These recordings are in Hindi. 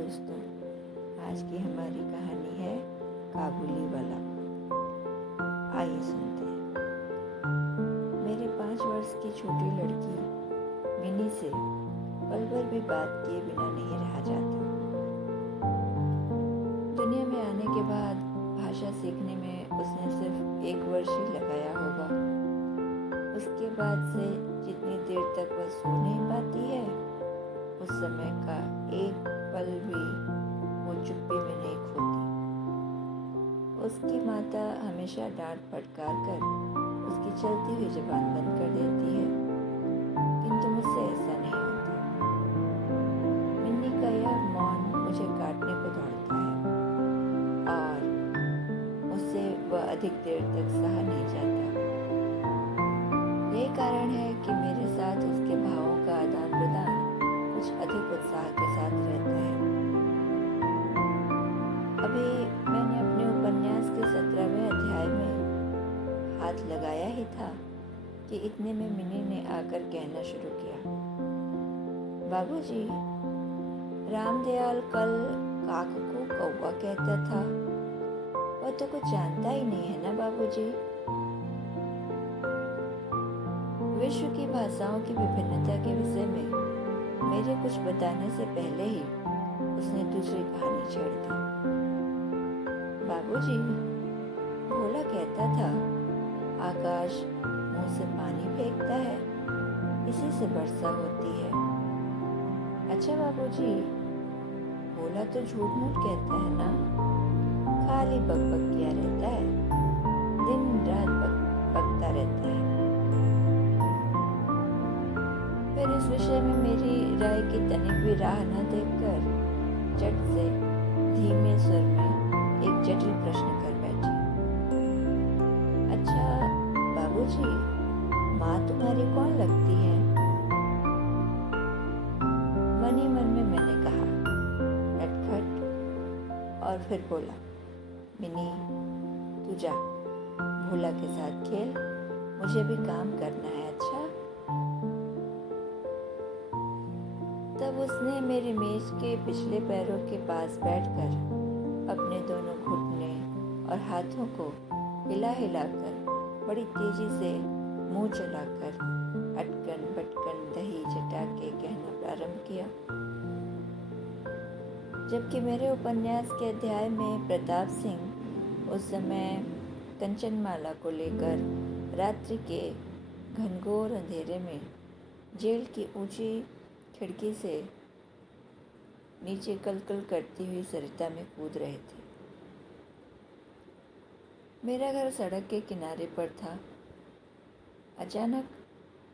दोस्तों, आज की हमारी कहानी है काबुली वाला। आइए सुनते हैं। मेरी 5 वर्ष की छोटी लड़की मिनी से पल भर भी बात किए बिना नहीं रहा जाता। दुनिया में आने के बाद भाषा सीखने में उसने सिर्फ 1 वर्ष ही लगाया होगा। उसके बाद से जितनी देर तक वह सो नहीं पाती है, उस समय का एक पल भी वो चुप्पी में नहीं खोती। उसकी माता हमेशा डांट फटकार कर उसकी चलती हुई जुबान बंद कर देती है, किंतु मुझसे ऐसा नहीं होता। मिन्नी का यह मौन मुझे काटने को दौड़ता है और मुझसे वह अधिक देर तक सहा नहीं जाता। यही कारण है कि मेरे साथ उसके भावों का आदान प्रदान कुछ अधिक उत्साह के साथ रहता है। अभी मैंने अपने उपन्यास के 17वें अध्याय में हाथ लगाया ही था कि इतने में मिनी ने आकर कहना शुरू किया, बाबूजी, रामदयाल कल काक को कौवा कहता था। वह तो कुछ जानता ही नहीं है ना बाबूजी। विश्व की भाषाओं की विभिन्नता के विषय में मेरे कुछ बताने से पहले ही उसने दूसरी कहानी छेड़ दी। बाबूजी, भोला कहता था, आकाश मुंह से पानी फेंकता है, इसी से वर्षा होती है। अच्छा बाबूजी, भोला तो झूठ मूठ कहता है ना, खाली बकबक किया रहता है, दिन रात बकता रहता है। फिर इस विषय में मेरी राय की तनिक भी राह न देखकर झट से धीमे स्वर में एक जटिल प्रश्न कर बैठी। अच्छा बाबूजी, माँ तुम्हारी कौन लगती है? मन ही मन में मैंने कहा, नटखट, और फिर बोला, मिनी तू जा, भोला के साथ खेल, मुझे भी काम करना है। अच्छा। तब उसने मेरी मेज के पिछले पैरों के पास बैठकर अपने दोनों घुटने और हाथों को हिला हिलाकर बड़ी तेजी से मुंह चलाकर अटकन पटकन दही चटा के कहना प्रारंभ किया। जबकि मेरे उपन्यास के अध्याय में प्रताप सिंह उस समय कंचनमाला को लेकर रात्रि के घनघोर अंधेरे में जेल की ऊंची खिड़की से नीचे कलकल करती हुई सरिता में कूद रहे थे। मेरा घर सड़क के किनारे पर था। अचानक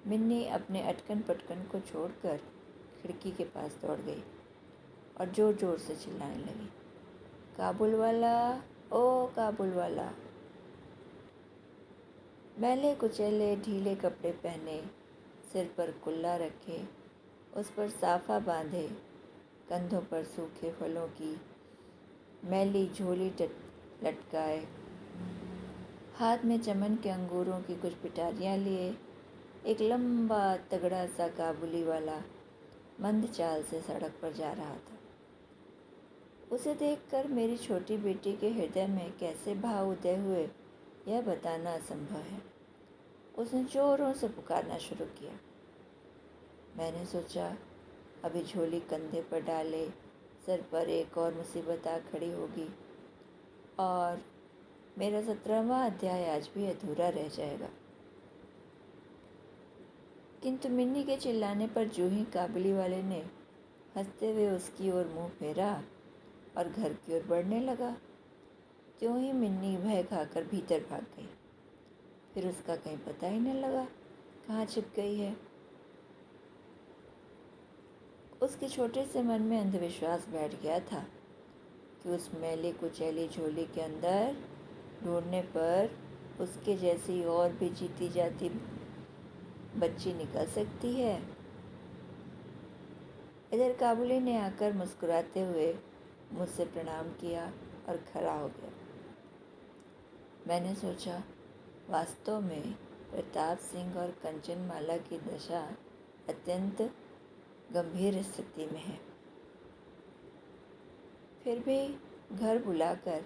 मिन्नी अपने अटकन पटकन को छोड़कर खिड़की के पास दौड़ गई और जोर जोर से चिल्लाने लगी, काबुल वाला, ओ काबुल वाला। मैले कुचैले ढीले कपड़े पहने, सिर पर कुल्ला रखे, उस पर साफा बांधे, कंधों पर सूखे फलों की मैली झोली लटकाए, हाथ में चमन के अंगूरों की कुछ पिटारियाँ लिए, एक लंबा तगड़ा सा काबुली वाला मंद चाल से सड़क पर जा रहा था। उसे देखकर मेरी छोटी बेटी के हृदय में कैसे भाव उदय हुए यह बताना असंभव है। उसने जोरों से पुकारना शुरू किया। मैंने सोचा, अभी झोली कंधे पर डाले सर पर एक और मुसीबत आ खड़ी होगी और मेरा 17वां अध्याय आज भी अधूरा रह जाएगा। किंतु मिन्नी के चिल्लाने पर जो ही काबुली वाले ने हंसते हुए उसकी ओर मुंह फेरा और घर की ओर बढ़ने लगा, त्यों ही मिन्नी भय खाकर भीतर भाग गई। फिर उसका कहीं पता ही नहीं लगा कहाँ छिप गई है। उसके छोटे से मन में अंधविश्वास बैठ गया था कि उस मैले कुचैली झोली के अंदर ढूंढने पर उसके जैसी और भी जीती जाती बच्ची निकल सकती है। इधर काबुली ने आकर मुस्कुराते हुए मुझसे प्रणाम किया और खड़ा हो गया। मैंने सोचा, वास्तव में प्रताप सिंह और कंचनमाला की दशा अत्यंत गंभीर स्थिति में है। फिर भी घर बुलाकर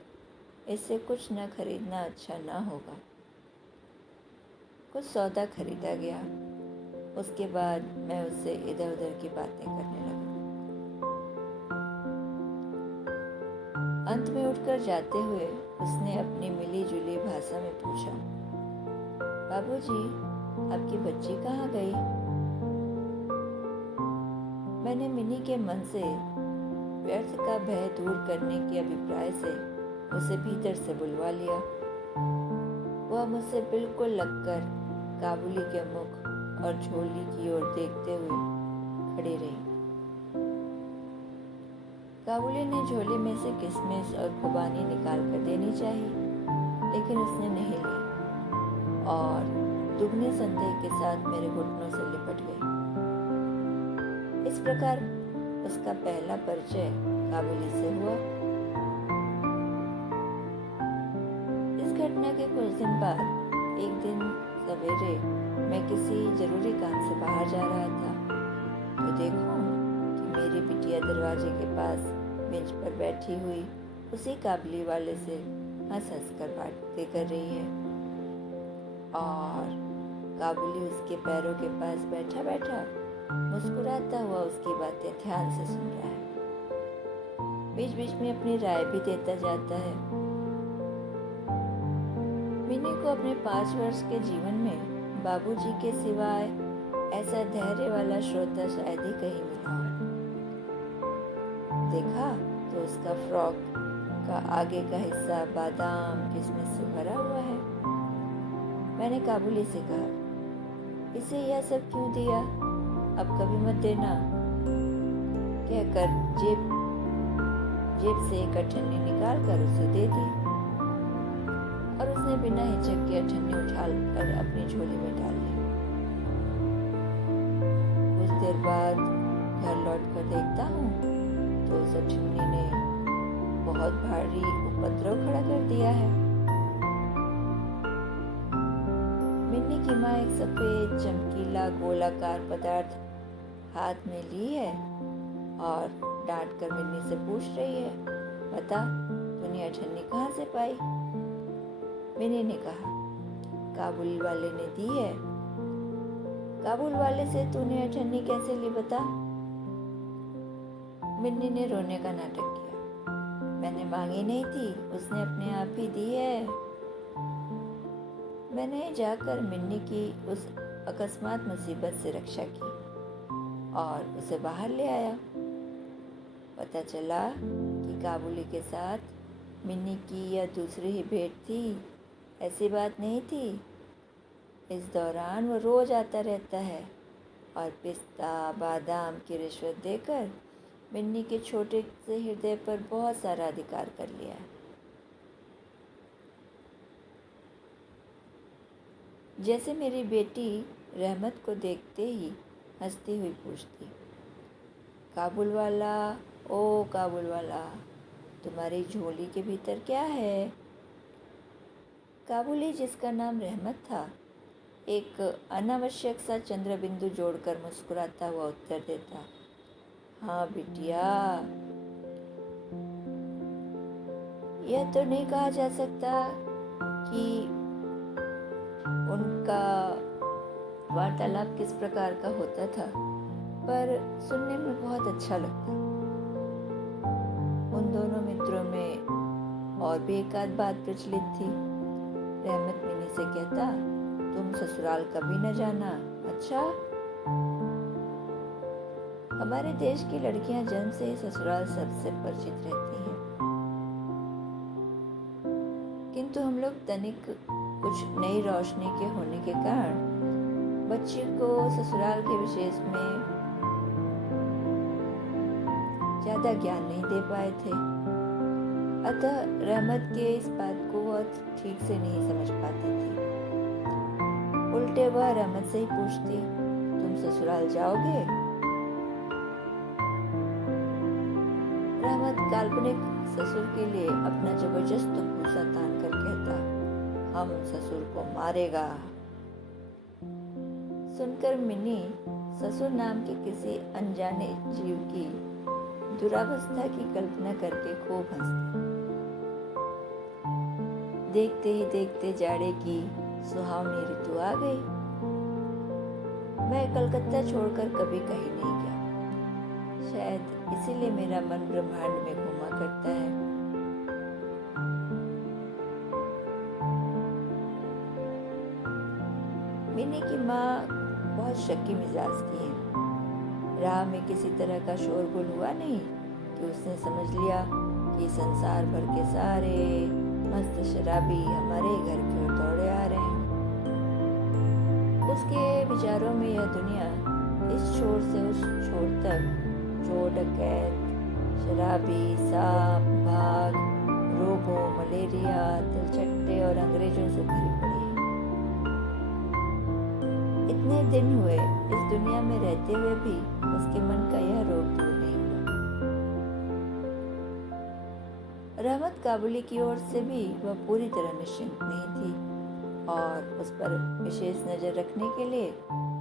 इससे कुछ न खरीदना अच्छा न होगा। कुछ सौदा खरीदा गया। उसके बाद मैं उससे इधर उधर की बातें करने लगा। अंत में उठकर जाते हुए उसने अपनी मिली जुली भाषा में पूछा, बाबूजी, आपकी बच्ची कहाँ गई? मैंने मिनी के मन से व्यर्थ का भय दूर करने के अभिप्राय से उसे भीतर से बुलवा लिया। वह मुझसे बिल्कुल लगकर काबुली के मुख और झोली की ओर देखते हुए खड़ी रही। काबुली ने झोली में से किशमिश और खुबानी निकाल कर देनी चाहिए, लेकिन उसने नहीं ली और दुगने संदेह के साथ मेरे घुटनों से लिपट गई। इस प्रकार उसका पहला परिचय काबुली से हुआ। इस घटना के कुछ दिन बाद एक दिन सवेरे मैं किसी जरूरी काम से बाहर जा रहा था, तो देखूं कि मेरी बिटिया दरवाजे के पास बेंच पर बैठी हुई उसी काबुली वाले से हंस हंस कर बातें कर रही है और काबुली उसके पैरों के पास बैठा बैठा मुस्कुराता हुआ उसकी बातें ध्यान से सुन रहा है। बीच बीच में अपनी राय भी देता जाता है। मिनी को अपने 5 वर्ष के जीवन में बाबूजी के सिवाय ऐसा धैर्य वाला श्रोता शायद ही कहीं मिला हो। देखा तो उसका फ्रॉक का आगे का हिस्सा बादाम किशमिश से भरा हुआ है। मैंने काबुली से कहा, इसे यह सब क्यों दिया? अब कभी मत देना, कहकर जेब से एक अठन्नी निकाल कर उसे दे दी और उसने बिना हिचक के अठन्नी उठाकर अपनी झोली में डाल ली। कुछ देर बाद घर लौट कर देखता हूँ तो उस अठन्नी ने बहुत भारी उपद्रव खड़ा कर दिया है। मिन्नी की माँ एक सफेद चमकीला गोलाकार पदार्थ हाथ में ली है और डांट कर मिन्नी से पूछ रही है, बता तूने अठन्नी कहाँ से पाई? मिन्नी ने कहा, काबुल वाले ने दी है। काबुल वाले से तूने अठन्नी कैसे ली बता? मिन्नी ने रोने का नाटक किया। मैंने मांगी नहीं थी, उसने अपने आप ही दी है। मैंने जाकर मिन्नी की उस अकस्मात मुसीबत से रक्षा की और उसे बाहर ले आया। पता चला कि काबुली के साथ मिन्नी की यह दूसरी ही भेंट थी, ऐसी बात नहीं थी। इस दौरान वो रोज आता रहता है और पिस्ता बादाम की रिश्वत देकर मिन्नी के छोटे से हृदय पर बहुत सारा अधिकार कर लिया है। जैसे मेरी बेटी रहमत को देखते ही हंसती हुई पूछती, काबुल वाला, ओ काबुल वाला, तुम्हारी झोली के भीतर क्या है? काबुली, जिसका नाम रहमत था, एक अनावश्यक सा चंद्र बिंदु जोड़कर मुस्कुराता हुआ उत्तर देता, हाँ बिटिया। यह तो नहीं कहा जा सकता कि उनका वार्तालाप किस प्रकार का होता था, पर सुनने में बहुत अच्छा लगता। उन दोनों मित्रों में और भी एक आध बात प्रचलित थी। रहमत मिनी से कहता, तुम ससुराल कभी न जाना, अच्छा? हमारे देश की लड़कियां जन्म से ही ससुराल सबसे परिचित रहती हैं, किंतु हम लोग तनिक कुछ नई रोशनी के होने के कारण बच्ची को ससुराल के विशेष में ज्यादा ज्ञान नहीं दे पाए थे। अतः रहमत के इस बात को वह ठीक से नहीं समझ पाती थी। उल्टे वह रहमत से ही पूछती, तुम ससुराल जाओगे? रहमत काल्पनिक ससुर के लिए अपना जबरदस्त भूसा तान कर कहता, हम ससुर को मारेगा। सुनकर मिनी ससुर नाम के किसी अनजाने जीव की दुरावस्था की कल्पना करके खूब हंसते। देखते ही देखते जाड़े की सुहावनी ऋतु आ गई। मैं कलकत्ता छोड़कर कभी कहीं नहीं गया। शायद इसीलिए मेरा मन ब्रह्मांड में घूमा करता है। मिनी की माँ बहुत शक्की मिजाज की है। राह में किसी तरह का शोरगुल हुआ नहीं कि उसने समझ लिया कि संसार भर के सारे मस्त शराबी हमारे घर की ओर दौड़े आ रहे हैं। उसके विचारों में यह दुनिया इस छोर से उस छोर तक चोर डकैत, शराबी, सांप, भाग, रोगों, मलेरिया, तिलचट्टे और अंग्रेजों से भरी पड़ी है। इतने दिन हुए इस दुनिया में रहते हुए भी उसके मन का यह रोग दूर नहीं हुआ। रहमत काबुली की ओर से भी वह पूरी तरह निश्चिंत नहीं थी और उस पर विशेष नजर रखने के लिए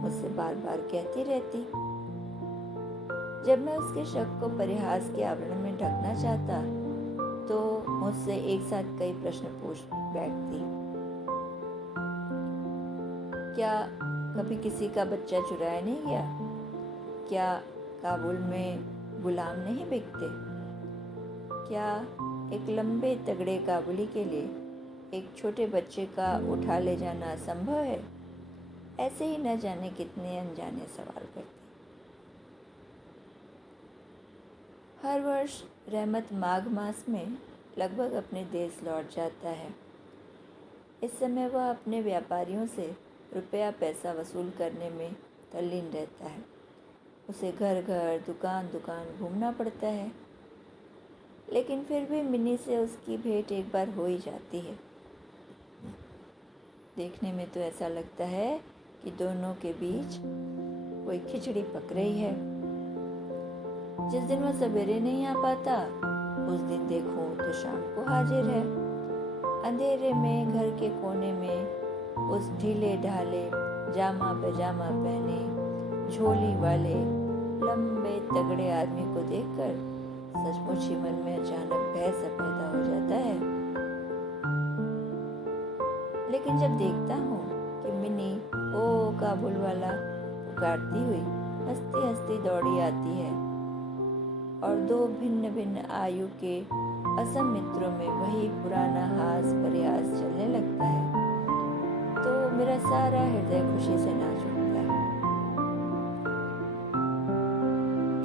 मुझसे बार बार कहती रहती। जब मैं उसके शक को परिहास के आवरण में ढकना चाहता तो मुझसे एक साथ कई प्रश्न पूछ बैठती। क्या कभी किसी का बच्चा चुराया नहीं गया? क्या काबुल में गुलाम नहीं बिकते? क्या एक लंबे तगड़े काबुली के लिए एक छोटे बच्चे का उठा ले जाना संभव है? ऐसे ही न जाने कितने अनजाने सवाल करते। हर वर्ष रहमत माघ मास में लगभग अपने देश लौट जाता है। इस समय वह अपने व्यापारियों से रुपया पैसा वसूल करने में तल्लीन रहता है। उसे घर घर दुकान दुकान घूमना पड़ता है, लेकिन फिर भी मिनी से उसकी भेंट एक बार हो ही जाती है। देखने में तो ऐसा लगता है कि दोनों के बीच कोई खिचड़ी पक रही है। जिस दिन वह सवेरे नहीं आ पाता उस दिन देखूं तो शाम को हाजिर है। अंधेरे में घर के कोने में उस ढीले ढाले जामा पैजामा पहने झोली वाले लंबे तगड़े आदमी को देखकर सचमुच ही मन में अचानक भय सा पैदा हो जाता है। लेकिन जब देखता हूँ कि मिनी ओ काबुल वाला पुकारती हुई हंसती हंसती दौड़ी आती है और दो भिन्न भिन्न आयु के असम मित्रों में वही पुराना हास प्रयास चलने लगता है तो मेरा सारा हृदय खुशी से नाच उठता है।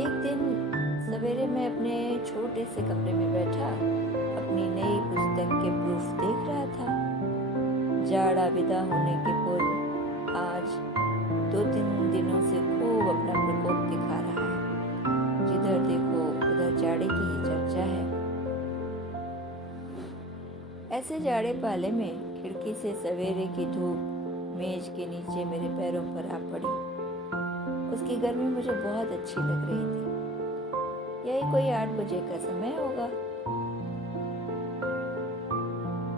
एक दिन सवेरे मैं अपने छोटे से कमरे में बैठा अपनी नई पुस्तक के प्रूफ देख रहा था। जाड़ा विदा होने के पूर्व आज 2-3 दिनों से खूब अपना प्रकोप दिखा रहा है। जिधर देखो उधर जाड़े की ही चर्चा है। ऐसे जाड़े पाले में खिड़की से सवेरे की धूप मेज के नीचे मेरे पैरों पर आ पड़ी। उसकी गर्मी मुझे बहुत अच्छी लग रही थी। यही कोई 8 बजे का समय होगा।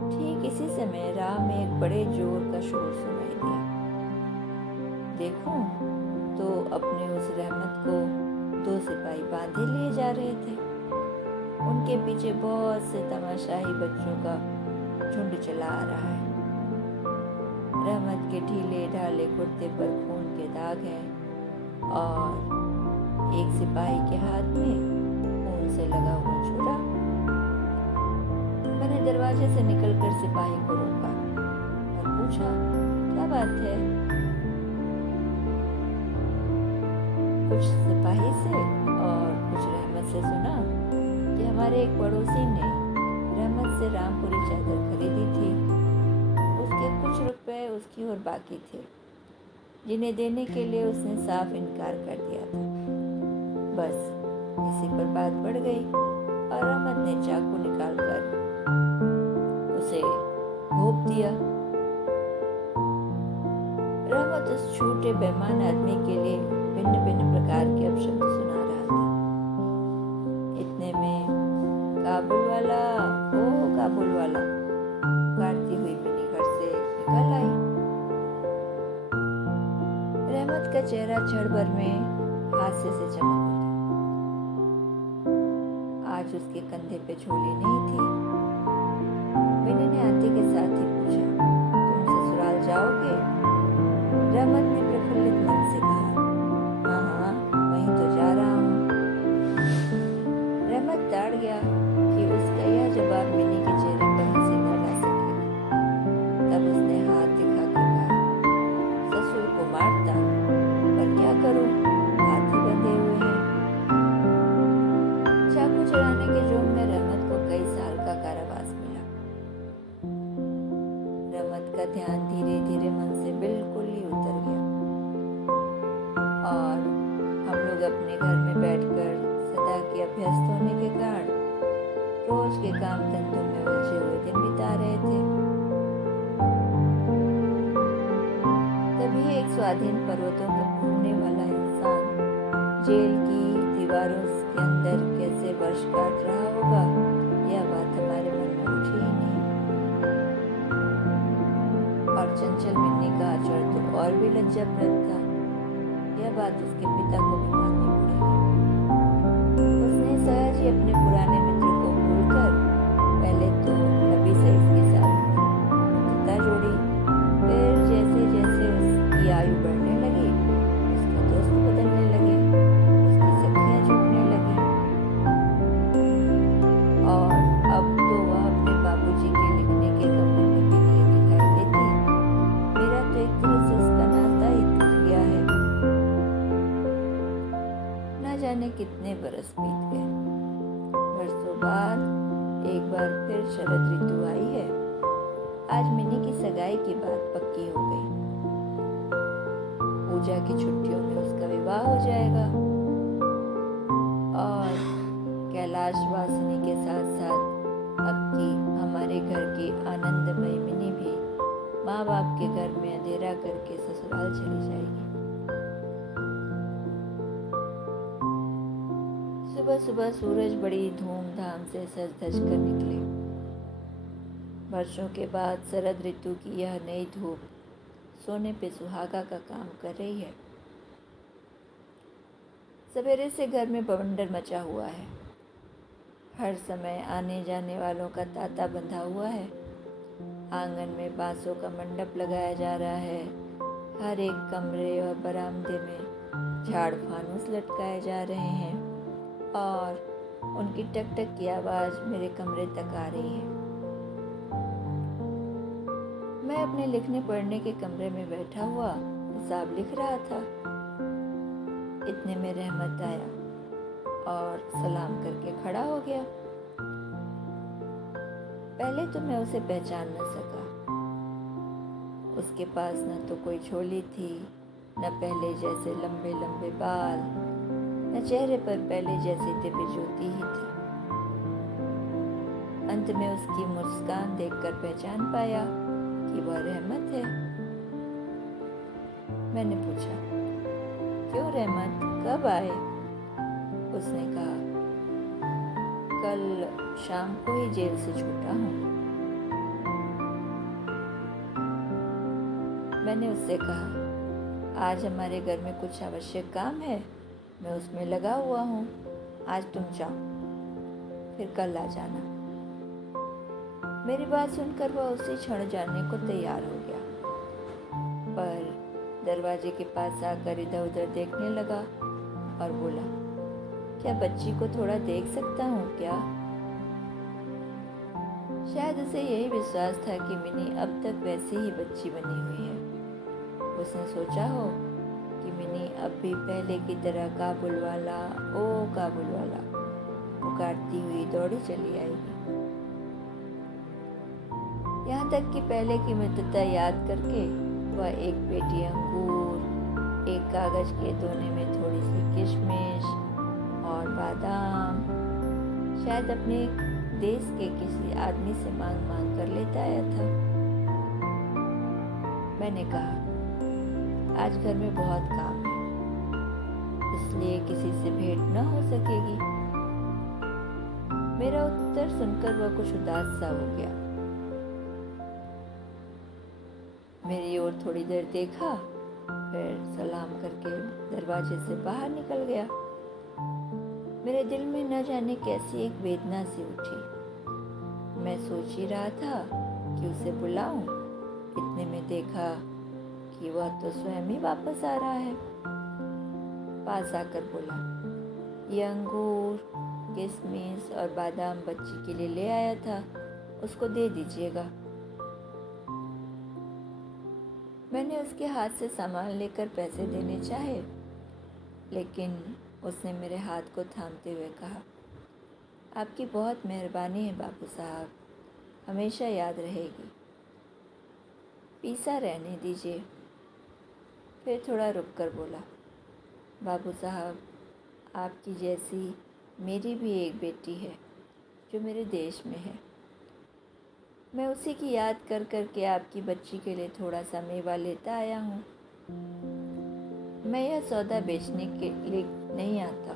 ठीक इसी समय राह में एक बड़े जोर का शोर सुनाई दिया। देखूं तो अपने उस रहमत को 2 सिपाही बांधे लिए जा रहे थे। उनके पीछे बहुत से तमाशाही बच्चों का झुंड चला आ रहा है। रहमत के ढीले ढाले कुर्ते पर खून के दाग हैं और एक सिपाही के हाथ में खून से लगा हुआ छुरा। मैंने दरवाजे से निकलकर सिपाही को रोका और पूछा, क्या बात है? कुछ सिपाही से और कुछ रहमत से सुना कि हमारे एक पड़ोसी ने रहमत से रामपुरी चादर खरीदी थी। उसके कुछ रुपए उसकी ओर बाकी थे, जिन्हें देने के लिए उसने साफ इनकार कर दिया था। बस इसी पर बात बढ़ गई और रहमत ने चाकू निकालकर उसे घोंप दिया। रहमत उस छोटे बेईमान आदमी के लिए भिन्न भिन्न प्रकार के अपशब्द सुना रहा था। इतने में काबुल वाला, ओ काबुल वाला पुकारती हुई मिनी घर से निकल आई। रहमत का चेहरा क्षण भर में हास्य से चमक उठा। आज उसके कंधे पे झोली नहीं थी। मिनी ने आते के साथ ही पूछा, तुम ससुराल जाओगे? रहमत ने प्रफुल्लित मन से कहा, हाँ हाँ, वहीं तो जा रहा हूँ। रहमत दाड़ गया कि उसका यह जवाब मिनी के चेहरे पर हंसी न ला सकेगा। तब उसने हाथ दिखाकर कहा, ससुर को मारता, पर क्या करूं, हाथ ही बंधे हुए हैं। चाकू चलाने के जुर्म में रहमत को कई साल का कारावास मिला। रहमत का ध्यान धीरे धीरे मन से बिल्कुल ही उतर गया और हम लोग अपने घर में बैठकर सदा के अभ्यस्त होने के कारण रोज के काम धंधों में उलझे हुए दिन बिता रहे थे। तभी एक स्वाधीन पर्वतों में घूमने वाला इंसान जेल की दीवारों के अंदर कैसे वर्ष काट रहा होगा, यह बात हमारे मन में उठी ही नहीं। और चंचल मिन्नी का आचरण तो और भी लज्जाप्रद था। यह बात उसके पिता को भी माननी पड़ेगी। उसने सहज ही अपने पुराने मित्र को भूलकर पहले तो नबी सईद के साथ मित्रता जोड़ी। फिर जैसे जैसे उसकी आयु बढ़ने लगी, उसके दोस्त बदलने लगे, उसकी सखियां जुटने लगी और अब तो वह अपने बाबूजी के लिखने के कमरे में भी नहीं दिखाई देती। मेरा तो एक तरह से उसका नाता ही टूट गया है। न जाने कितने बरस बीत गए। बरसों बाद एक बार फिर शरद ऋतु आई है। आज मिनी की सगाई की बात पक्की हो गई। पूजा की छुट्टियों में उसका विवाह हो जाएगा और कैलाश वासिनी के साथ साथ अब की हमारे घर की आनंदमयी मिनी भी माँ बाप के घर में अंधेरा करके ससुराल चली जाएगी। सुबह सुबह सूरज बड़ी धूमधाम से सज धज कर निकले। वर्षों के बाद शरद ऋतु की यह नई धूप सोने पे सुहागा का काम कर रही है। सवेरे से घर में बवंडर मचा हुआ है। हर समय आने जाने वालों का तांता बंधा हुआ है। आंगन में बांसों का मंडप लगाया जा रहा है। हर एक कमरे और बरामदे में झाड़ फानूस लटकाए जा रहे हैं और उनकी टक टक की आवाज़ मेरे कमरे तक आ रही है। मैं अपने लिखने पढ़ने के कमरे में बैठा हुआ हिसाब लिख रहा था। इतने में रहमत आया और सलाम करके खड़ा हो गया। पहले तो मैं उसे पहचान न सका। उसके पास न तो कोई झोली थी, न पहले जैसे लंबे लंबे बाल, न चेहरे पर पहले जैसी दिव्य ज्योति ही थी। अंत में उसकी मुस्कान देखकर पहचान पाया कि वह रहमत है। मैंने पूछा, क्यों रहमत, कब आए? उसने कहा, कल शाम को ही जेल से छूटा हूँ। मैंने उससे कहा, आज हमारे घर में कुछ आवश्यक काम है, मैं उसमें लगा हुआ हूँ। आज तुम जाओ, फिर कल आ जाना। मेरी बात सुनकर वह उसी क्षण जाने को तैयार हो गया, पर दरवाजे के पास आकर इधर उधर देखने लगा और बोला, क्या बच्ची को थोड़ा देख सकता हूँ क्या? शायद उसे यही विश्वास था कि मिनी अब तक वैसे ही बच्ची बनी हुई है। उसने सोचा हो कि मिनी अब भी पहले की तरह काबुल वाला, ओ काबुल वाला पुकारती हुई दौड़ी चली आएगी। यहाँ तक कि पहले की मित्रता याद करके वह एक पेटी अंगूर, एक कागज के दोने में थोड़ी सी किशमिश और बादाम शायद अपने देश के किसी आदमी से मांग मांग कर लेता आया था। मैंने कहा, आज घर में बहुत काम है, इसलिए किसी से भेंट न हो सकेगी। मेरा उत्तर सुनकर वह कुछ उदास सा हो गया। मेरी ओर थोड़ी देर देखा, फिर सलाम करके दरवाजे से बाहर निकल गया। मेरे दिल में न जाने कैसी एक वेदना सी उठी। मैं सोच ही रहा था कि उसे बुलाऊं, इतने में देखा कि वह तो स्वयं ही वापस आ रहा है। पास आकर बोला, ये अंगूर, किशमिश और बादाम बच्ची के लिए ले आया था, उसको दे दीजिएगा। मैंने उसके हाथ से सामान लेकर पैसे देने चाहे, लेकिन उसने मेरे हाथ को थामते हुए कहा, आपकी बहुत मेहरबानी है बाबू साहब, हमेशा याद रहेगी। पीसा रहने दीजिए। फिर थोड़ा रुक कर बोला, बाबू साहब, आपकी जैसी मेरी भी एक बेटी है जो मेरे देश में है। मैं उसी की याद कर कर के आपकी बच्ची के लिए थोड़ा सा मेवा लेता आया हूँ। मैं यह सौदा बेचने के लिए नहीं आता।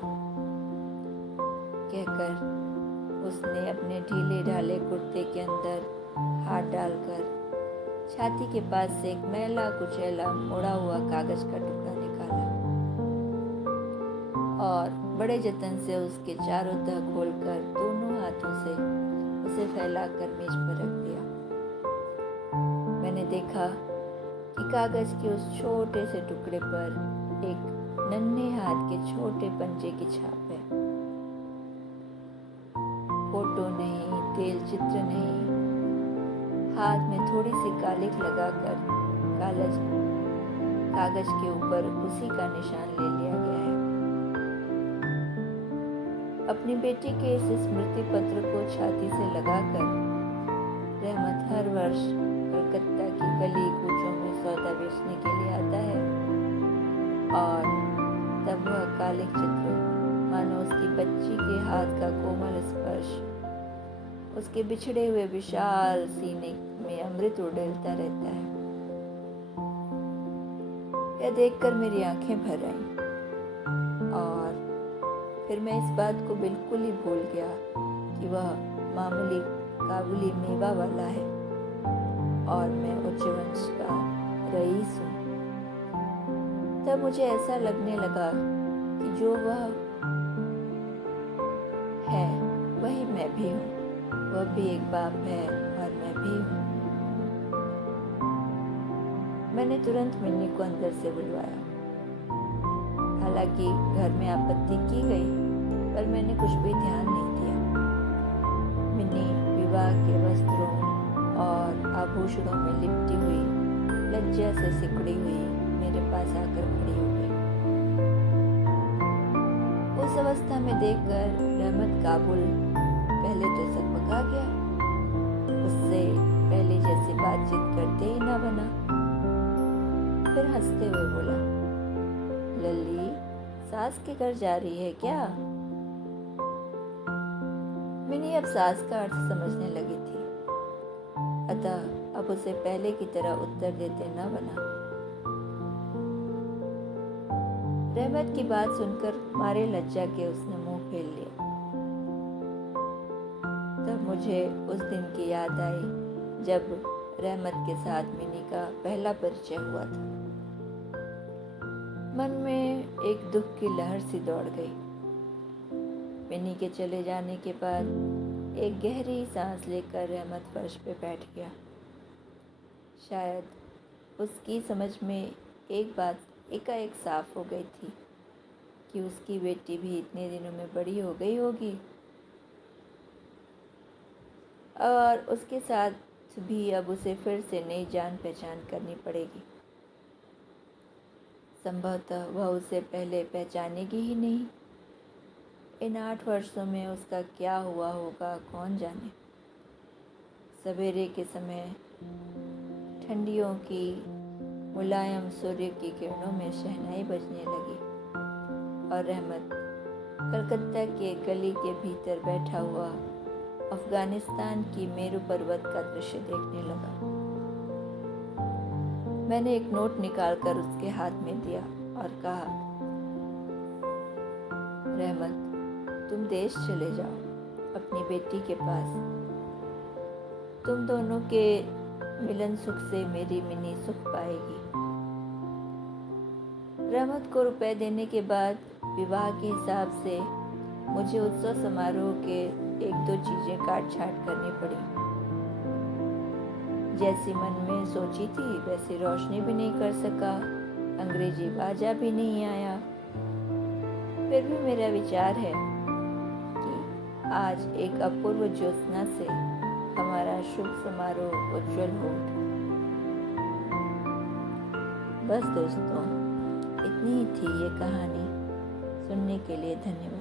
कहकर उसने अपने ढीले ढाले कुर्ते के अंदर हाथ डालकर छाती के पास से एक मैला कुचैला मुड़ा हुआ कागज का टुकड़ा निकाला और बड़े जतन से उसके चारों तह खोलकर दोनों हाथों से उसे फैलाकर मेज पर रख दिया। मैंने देखा कि कागज के उस छोटे से टुकड़े पर एक नन्हे हाथ के छोटे पंजे की छाप है। फोटो नहीं, तेल चित्र नहीं, हाथ में थोड़ी सी कालिख लगाकर कागज के ऊपर उसी का निशान ले लिया गया है। अपनी बेटी के इस स्मृति पत्र को छाती से लगाकर रहमत हर वर्ष कलकत्ता की गली कूचों में सौदा बेचने के लिए आता है और तब वह कालिख चित्र मानो उसकी बच्ची के हाथ का कोमल स्पर्श उसके बिछड़े हुए विशाल सीने में अमृत उड़ेलता रहता है। यह देखकर मेरी आंखें भर आईं और फिर मैं इस बात को बिल्कुल ही भूल गया कि वह मामूली काबुली मेवा वाला है और मैं उच्च वंश का रईस हूँ। तब मुझे ऐसा लगने लगा कि जो वह है वही मैं भी हूँ, वह भी एक बाप है और मैं भी हूँ। मैंने तुरंत मिन्नी को अंदर से बुलवाया। हालांकि घर में आपत्ति की गई, पर मैंने कुछ भी ध्यान नहीं दिया। मिन्नी विवाह के वस्त्रों और आभूषणों में लिपटी हुई, लज्जा से सिकुड़ी हुई मेरे पास आकर खड़ी हो गई। उस अवस्था में देखकर रहमत काबुल पहले तो सकपका गया, उससे पहले जैसे बातचीत करते ही ना बना। फिर हंसते हुए बोला, लल्ली, सास के घर जा रही है क्या? मिनी अब सास का अर्थ समझने लगी थी, अतः अब उसे पहले की तरह उत्तर देते न बना। रहमत की बात सुनकर मारे लज्जा के उसने मुंह फेर लिया। तब मुझे उस दिन की याद आई जब रहमत के साथ मिनी का पहला परिचय हुआ था। मन में एक दुख की लहर सी दौड़ गई। मिनी के चले जाने के बाद एक गहरी सांस लेकर रहमत फर्श पे बैठ गया। शायद उसकी समझ में एक बात एकाएक साफ हो गई थी कि उसकी बेटी भी इतने दिनों में बड़ी हो गई होगी और उसके साथ भी अब उसे फिर से नई जान पहचान करनी पड़ेगी। संभवतः वह उसे पहले पहचानेगी ही नहीं। इन 8 वर्षों में उसका क्या हुआ होगा कौन जाने। सवेरे के समय ठंडियों की मुलायम सूर्य की किरणों में शहनाई बजने लगी और रहमत कलकत्ता के गली के भीतर बैठा हुआ अफगानिस्तान की मेरू पर्वत का दृश्य देखने लगा। मैंने एक नोट निकालकर उसके हाथ में दिया और कहा, रहमत, तुम देश चले जाओ अपनी बेटी के पास। तुम दोनों के मिलन सुख से मेरी मिनी सुख पाएगी। रहमत को रुपए देने के बाद विवाह के हिसाब से मुझे उत्सव समारोह के एक दो चीज़ें काट छाट करनी पड़ी। जैसी मन में सोची थी वैसी रोशनी भी नहीं कर सका, अंग्रेजी बाजा भी नहीं आया। फिर भी मेरा विचार है कि आज एक अपूर्व ज्योत्सना से हमारा शुभ समारोह उज्जवल हो उठा। बस दोस्तों, इतनी ही थी ये कहानी। सुनने के लिए धन्यवाद।